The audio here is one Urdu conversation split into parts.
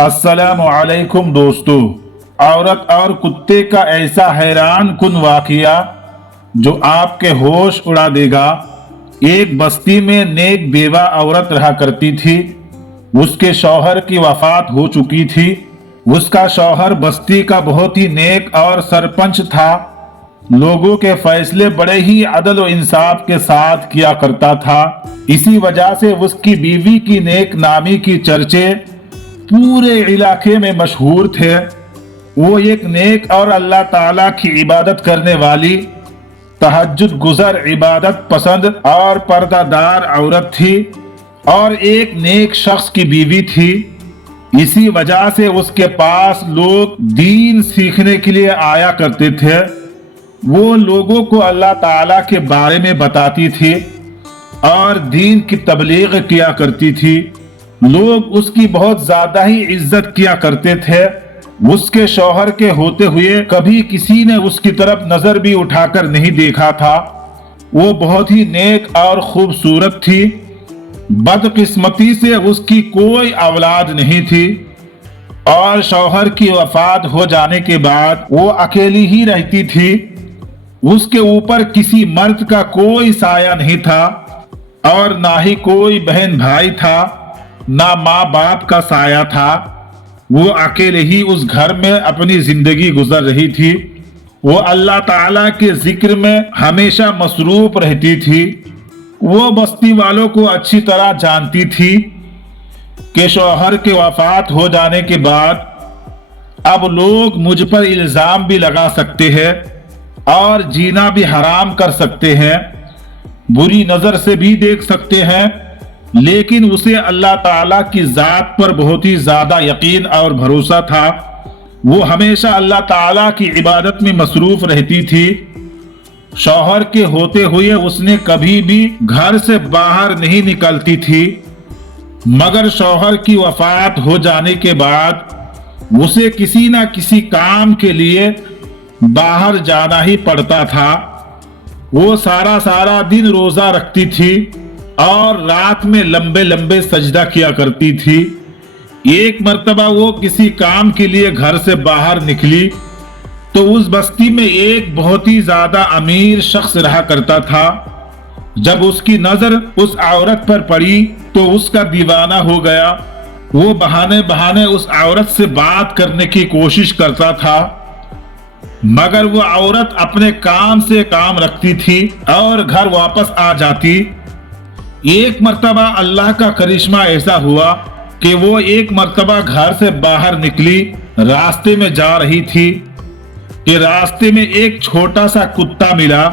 السلام علیکم دوستو، عورت اور کتے کا ایسا حیران کن واقعہ جو آپ کے ہوش اڑا دے گا۔ ایک بستی میں نیک بیوہ عورت رہا کرتی تھی۔ اس کے شوہر کی وفات ہو چکی تھی۔ اس کا شوہر بستی کا بہت ہی نیک اور سرپنچ تھا۔ لوگوں کے فیصلے بڑے ہی عدل و انصاف کے ساتھ کیا کرتا تھا۔ اسی وجہ سے اس کی بیوی کی نیک نامی کی چرچے پورے علاقے میں مشہور تھے۔ وہ ایک نیک اور اللہ تعالیٰ کی عبادت کرنے والی، تہجد گزر، عبادت پسند اور پردہ دار عورت تھی اور ایک نیک شخص کی بیوی تھی۔ اسی وجہ سے اس کے پاس لوگ دین سیکھنے کے لیے آیا کرتے تھے۔ وہ لوگوں کو اللہ تعالیٰ کے بارے میں بتاتی تھی اور دین کی تبلیغ کیا کرتی تھی۔ لوگ اس کی بہت زیادہ ہی عزت کیا کرتے تھے۔ اس کے شوہر کے ہوتے ہوئے کبھی کسی نے اس کی طرف نظر بھی اٹھا کر نہیں دیکھا تھا۔ وہ بہت ہی نیک اور خوبصورت تھی۔ بدقسمتی سے اس کی کوئی اولاد نہیں تھی اور شوہر کی وفات ہو جانے کے بعد وہ اکیلی ہی رہتی تھی۔ اس کے اوپر کسی مرد کا کوئی سایہ نہیں تھا اور نہ ہی کوئی بہن بھائی تھا، نہ ماں باپ کا سایہ تھا۔ وہ اکیلے ہی اس گھر میں اپنی زندگی گزر رہی تھی۔ وہ اللہ تعالیٰ کے ذکر میں ہمیشہ مصروف رہتی تھی۔ وہ بستی والوں کو اچھی طرح جانتی تھی کہ شوہر کے وفات ہو جانے کے بعد اب لوگ مجھ پر الزام بھی لگا سکتے ہیں اور جینا بھی حرام کر سکتے ہیں، بری نظر سے بھی دیکھ سکتے ہیں، لیکن اسے اللہ تعالیٰ کی ذات پر بہت ہی زیادہ یقین اور بھروسہ تھا۔ وہ ہمیشہ اللہ تعالیٰ کی عبادت میں مصروف رہتی تھی۔ شوہر کے ہوتے ہوئے اس نے کبھی بھی گھر سے باہر نہیں نکلتی تھی، مگر شوہر کی وفات ہو جانے کے بعد اسے کسی نہ کسی کام کے لیے باہر جانا ہی پڑتا تھا۔ وہ سارا دن روزہ رکھتی تھی اور رات میں لمبے لمبے سجدہ کیا کرتی تھی۔ ایک مرتبہ وہ کسی کام کے لیے گھر سے باہر نکلی تو اس بستی میں ایک بہت ہی زیادہ امیر شخص رہا کرتا تھا۔ جب اس کی نظر اس عورت پر پڑی تو اس کا دیوانہ ہو گیا۔ وہ بہانے اس عورت سے بات کرنے کی کوشش کرتا تھا، مگر وہ عورت اپنے کام سے کام رکھتی تھی اور گھر واپس آ جاتی۔ ایک مرتبہ اللہ کا کرشمہ ایسا ہوا کہ وہ ایک مرتبہ گھر سے باہر نکلی، راستے میں جا رہی تھی کہ راستے میں ایک چھوٹا سا کتا ملا۔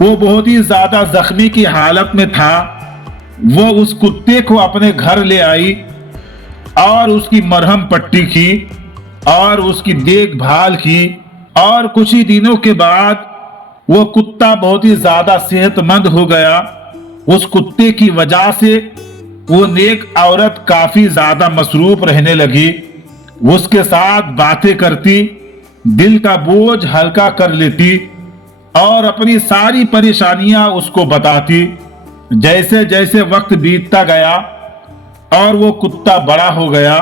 وہ بہت ہی زیادہ زخمی کی حالت میں تھا۔ وہ اس کتے کو اپنے گھر لے آئی اور اس کی مرہم پٹی کی اور اس کی دیکھ بھال کی، اور کچھ ہی دنوں کے بعد وہ کتا بہت ہی زیادہ صحت مند ہو گیا۔ اس کتے کی وجہ سے وہ نیک عورت کافی زیادہ مصروف رہنے لگی۔ اس کے ساتھ باتیں کرتی، دل کا بوجھ ہلکا کر لیتی اور اپنی ساری پریشانیاں اس کو بتاتی۔ جیسے جیسے وقت بیتتا گیا اور وہ کتا بڑا ہو گیا،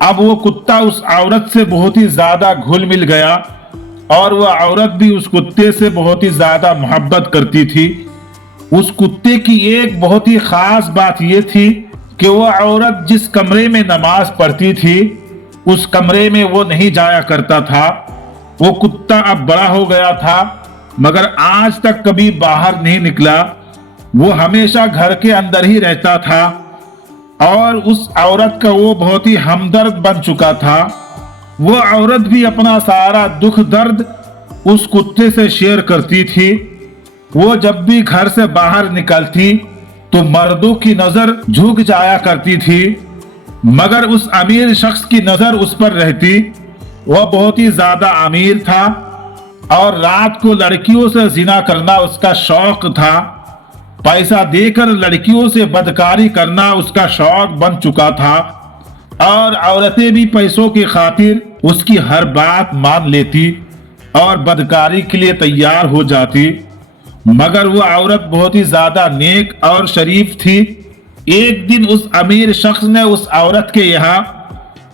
اب وہ کتا اس عورت سے بہت ہی زیادہ گھل مل گیا اور وہ عورت بھی اس کتے سے بہت ہی زیادہ محبت کرتی تھی۔ اس کتے کی ایک بہت ہی خاص بات یہ تھی کہ وہ عورت جس کمرے میں نماز پڑھتی تھی اس کمرے میں وہ نہیں جایا کرتا تھا۔ وہ کتا اب بڑا ہو گیا تھا مگر آج تک کبھی باہر نہیں نکلا۔ وہ ہمیشہ گھر کے اندر ہی رہتا تھا اور اس عورت کا وہ بہت ہی ہمدرد بن چکا تھا۔ وہ عورت بھی اپنا سارا دکھ درد اس کتے سے شیئر کرتی تھی۔ وہ جب بھی گھر سے باہر نکلتی تو مردوں کی نظر جھک جایا کرتی تھی، مگر اس امیر شخص کی نظر اس پر رہتی۔ وہ بہت ہی زیادہ امیر تھا اور رات کو لڑکیوں سے زنا کرنا اس کا شوق تھا۔ پیسہ دے کر لڑکیوں سے بدکاری کرنا اس کا شوق بن چکا تھا اور عورتیں بھی پیسوں کی خاطر اس کی ہر بات مان لیتی اور بدکاری کے لیے تیار ہو جاتی، مگر وہ عورت بہت ہی زیادہ نیک اور شریف تھی۔ ایک دن اس امیر شخص نے اس عورت کے یہاں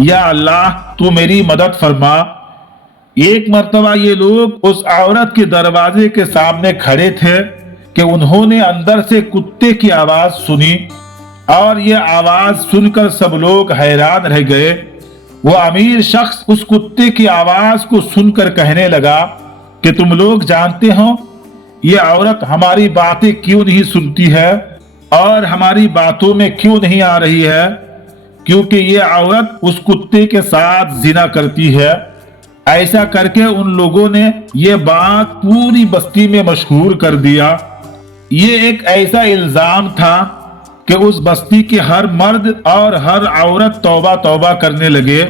یا اللہ تو میری مدد فرما۔ ایک مرتبہ یہ لوگ اس عورت کے دروازے کے سامنے کھڑے تھے کہ انہوں نے اندر سے کتے کی آواز سنی، اور یہ آواز سن کر سب لوگ حیران رہ گئے۔ وہ امیر شخص اس کتے کی آواز کو سن کر کہنے لگا کہ تم لوگ جانتے ہو یہ عورت ہماری باتیں کیوں نہیں سنتی ہے اور ہماری باتوں میں کیوں نہیں آ رہی ہے؟ کیونکہ یہ عورت اس کتے کے ساتھ زنا کرتی ہے۔ ایسا کر کے ان لوگوں نے یہ بات پوری بستی میں مشہور کر دیا۔ یہ ایک ایسا الزام تھا کہ اس بستی کے ہر مرد اور ہر عورت توبہ توبہ کرنے لگے۔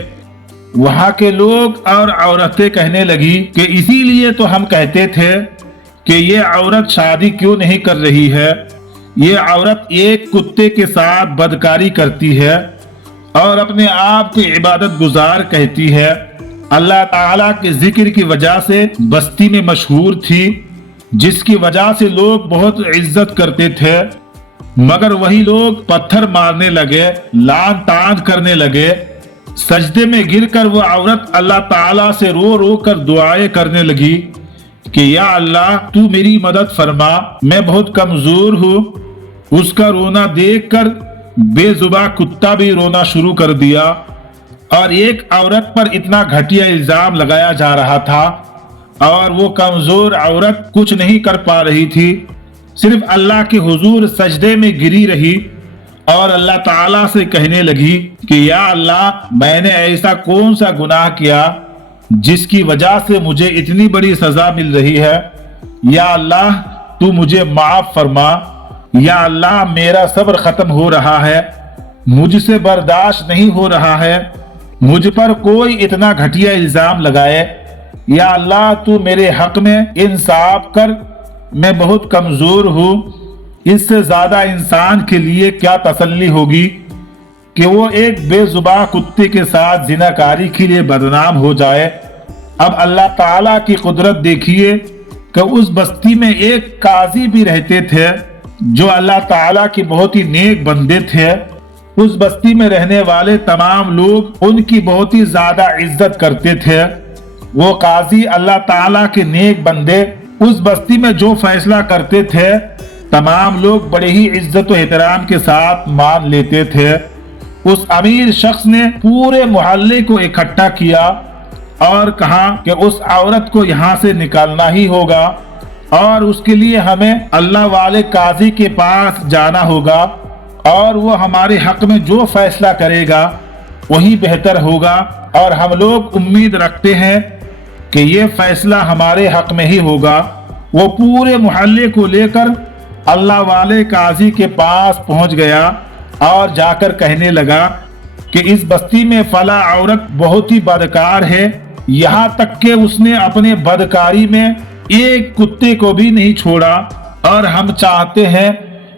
وہاں کے لوگ اور عورتیں کہنے لگی کہ اسی لیے تو ہم کہتے تھے کہ یہ عورت شادی کیوں نہیں کر رہی ہے۔ یہ عورت ایک کتے کے ساتھ بدکاری کرتی ہے اور اپنے آپ کو عبادت گزار کہتی ہے۔ اللہ تعالیٰ کے ذکر کی وجہ سے بستی میں مشہور تھی، جس کی وجہ سے لوگ بہت عزت کرتے تھے، مگر وہی لوگ پتھر مارنے لگے، لعن طعن کرنے لگے۔ سجدے میں گر کر وہ عورت اللہ تعالیٰ سے رو رو کر دعائیں کرنے لگی کہ یا اللہ تو میری مدد فرما، میں بہت کمزور ہوں۔ اس کا رونا دیکھ کر بے زباں کتا بھی رونا شروع کر دیا، اور ایک عورت پر اتنا گھٹیا الزام لگایا جا رہا تھا اور وہ کمزور عورت کچھ نہیں کر پا رہی تھی، صرف اللہ کے حضور سجدے میں گری رہی اور اللہ تعالیٰ سے کہنے لگی کہ یا اللہ میں نے ایسا کون سا گناہ کیا جس کی وجہ سے مجھے اتنی بڑی سزا مل رہی ہے؟ یا اللہ تو مجھے معاف فرما۔ یا اللہ میرا صبر ختم ہو رہا ہے، مجھ سے برداشت نہیں ہو رہا ہے، مجھ پر کوئی اتنا گھٹیا الزام لگائے۔ یا اللہ تو میرے حق میں انصاف کر، میں بہت کمزور ہوں۔ اس سے زیادہ انسان کے لیے کیا تسلی ہوگی کہ وہ ایک بے زباں کتے کے ساتھ زناکاری کے لیے بدنام ہو جائے۔ اب اللہ تعالیٰ کی قدرت دیکھیے کہ اس بستی میں ایک قاضی بھی رہتے تھے جو اللہ تعالیٰ کے بہت ہی نیک بندے تھے۔ اس بستی میں رہنے والے تمام لوگ ان کی بہت ہی زیادہ عزت کرتے تھے۔ وہ قاضی اللہ تعالیٰ کے نیک بندے اس بستی میں جو فیصلہ کرتے تھے تمام لوگ بڑے ہی عزت و احترام کے ساتھ مان لیتے تھے۔ اس امیر شخص نے پورے محلے کو اکٹھا کیا اور کہا کہ اس عورت کو یہاں سے نکالنا ہی ہوگا اور اس کے لیے ہمیں اللہ والے قاضی کے پاس جانا ہوگا، اور وہ ہمارے حق میں جو فیصلہ کرے گا وہی بہتر ہوگا، اور ہم لوگ امید رکھتے ہیں کہ یہ فیصلہ ہمارے حق میں ہی ہوگا۔ وہ پورے محلے کو لے کر اللہ والے قاضی کے پاس پہنچ گیا اور جا کر کہنے لگا کہ اس بستی میں فلاں عورت بہت ہی بدکار ہے، یہاں تک کہ اس نے اپنے بدکاری میں ایک کتے کو بھی نہیں چھوڑا، اور ہم چاہتے ہیں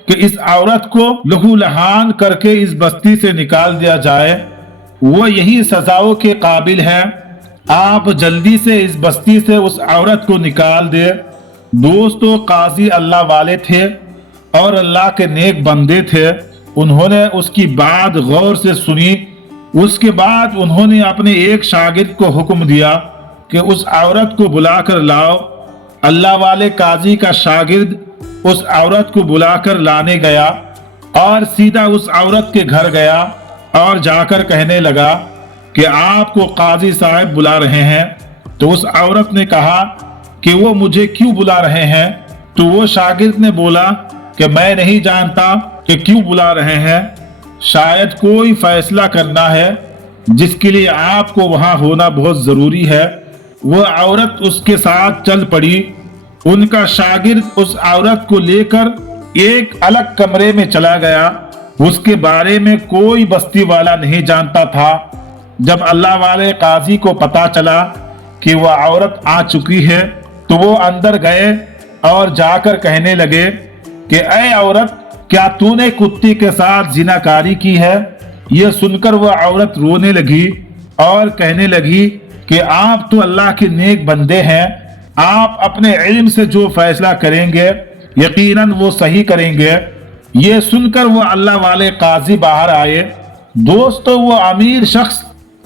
کہ اس عورت کو لہو لہان کر کے اس بستی سے نکال دیا جائے، وہ یہی سزاؤں کے قابل ہے۔ آپ جلدی سے اس بستی سے اس عورت کو نکال دے۔ دوستو قاضی اللہ والے تھے اور اللہ کے نیک بندے تھے۔ انہوں نے اس کی بات غور سے سنی۔ اس کے بعد انہوں نے اپنے ایک شاگرد کو حکم دیا کہ اس عورت کو بلا کر لاؤ۔ اللہ والے قاضی کا شاگرد اس عورت کو بلا کر لانے گیا اور سیدھا اس عورت کے گھر گیا اور جا کر کہنے لگا کہ آپ کو قاضی صاحب بلا رہے ہیں۔ تو اس عورت نے کہا کہ وہ مجھے کیوں بلا رہے ہیں؟ تو وہ شاگرد نے بولا کہ میں نہیں جانتا کہ کیوں بلا رہے ہیں، شاید کوئی فیصلہ کرنا ہے جس کے لیے آپ کو وہاں ہونا بہت ضروری ہے۔ وہ عورت اس کے ساتھ چل پڑی۔ ان کا شاگرد اس عورت کو لے کر ایک الگ کمرے میں چلا گیا۔ اس کے بارے میں کوئی بستی والا نہیں جانتا تھا۔ جب اللہ والے قاضی کو پتا چلا کہ وہ عورت آ چکی ہے تو وہ اندر گئے اور جا کر کہنے لگے کہ اے عورت، کیا تو نے کتے کے ساتھ زناکاری کی ہے؟ یہ سن کر وہ عورت رونے لگی اور کہنے لگی کہ آپ تو اللہ کے نیک بندے ہیں، آپ اپنے علم سے جو فیصلہ کریں گے یقیناً وہ صحیح کریں گے۔ یہ سن کر وہ اللہ والے قاضی باہر آئے۔ دوستو وہ امیر شخص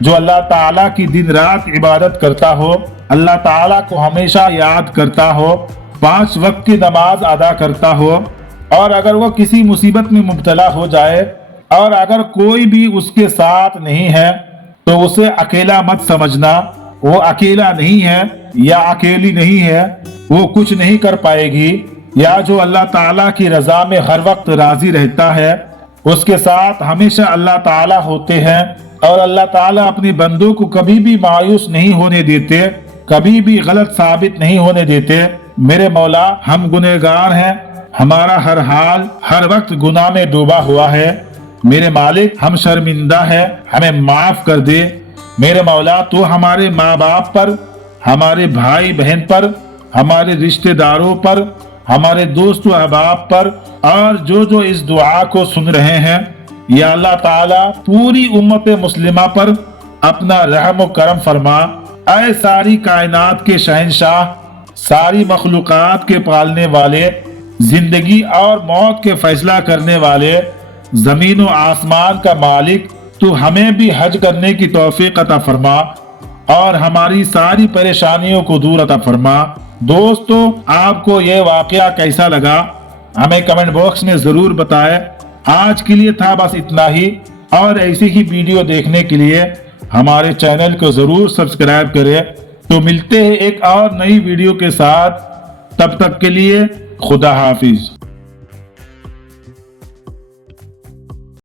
جو اللہ تعالیٰ کی دن رات عبادت کرتا ہو، اللہ تعالیٰ کو ہمیشہ یاد کرتا ہو، 5 وقت کی نماز ادا کرتا ہو، اور اگر وہ کسی مصیبت میں مبتلا ہو جائے اور اگر کوئی بھی اس کے ساتھ نہیں ہے تو اسے اکیلا مت سمجھنا، وہ اکیلا نہیں ہے یا اکیلی نہیں ہے، وہ کچھ نہیں کر پائے گی، یا جو اللہ تعالیٰ کی رضا میں ہر وقت راضی رہتا ہے اس کے ساتھ ہمیشہ اللہ تعالیٰ ہوتے ہیں، اور اللہ تعالیٰ اپنی بندوں کو کبھی بھی مایوس نہیں ہونے دیتے، کبھی بھی غلط ثابت نہیں ہونے دیتے۔ میرے مولا، ہم گنہگار ہیں، ہمارا ہر حال ہر وقت گناہ میں ڈوبا ہوا ہے، میرے مالک ہم شرمندہ ہیں، ہمیں معاف کر دے۔ میرے مولا، تو ہمارے ماں باپ پر، ہمارے بھائی بہن پر، ہمارے رشتہ داروں پر، ہمارے دوست و احباب پر، اور جو اس دعا کو سن رہے ہیں، یا اللہ تعالیٰ پوری امت مسلمہ پر اپنا رحم و کرم فرما۔ اے ساری کائنات کے شہنشاہ، ساری مخلوقات کے پالنے والے، زندگی اور موت کے فیصلہ کرنے والے، زمین و آسمان کا مالک، تو ہمیں بھی حج کرنے کی توفیق عطا فرما اور ہماری ساری پریشانیوں کو دور عطا فرما۔ دوستو، آپ کو یہ واقعہ کیسا لگا ہمیں کمنٹ باکس میں ضرور بتائیں۔ آج کے لیے تھا بس اتنا ہی، اور ایسی ہی ویڈیو دیکھنے کے لیے ہمارے چینل کو ضرور سبسکرائب کریں۔ تو ملتے ہیں ایک اور نئی ویڈیو کے ساتھ، تب تک کے لیے خدا حافظ۔